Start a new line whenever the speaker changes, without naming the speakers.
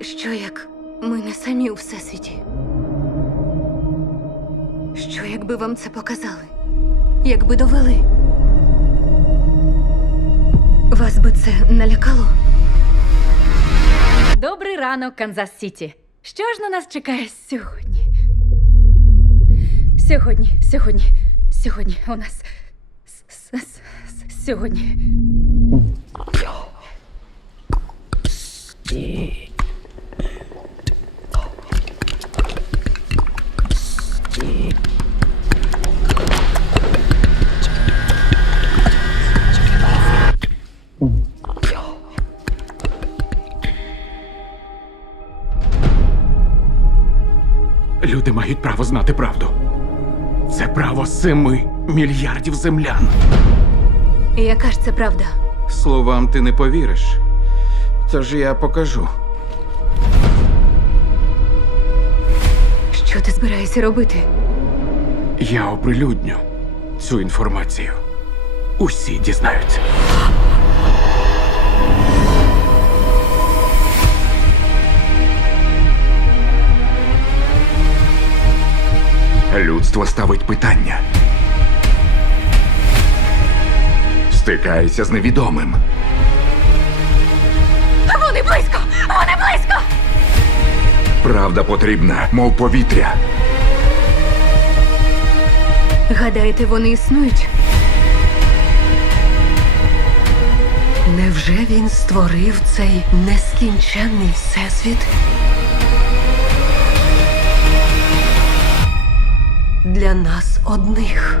Що як ми не самі у всесвіті? Що якби вам це показали? Якби довели? Вас би це налякало?
Добрий ранок, Канзас Сіті. Що ж на нас чекає сьогодні? Сьогодні, сьогодні, сьогодні у нас. с- с- с- Сьогодні.
Люди мають право знати правду. Це право семи мільярдів землян.
Яка ж це правда?
Словам ти не повіриш. Тож я покажу.
Що ти збираєшся робити?
Я оприлюдню цю інформацію. Усі дізнаються.
Людство ставить питання. Стикається з невідомим.
Вони близько! Вони близько!
Правда потрібна, мов повітря.
Гадаєте, вони існують?
Невже він створив цей нескінченний всесвіт? Для нас одних.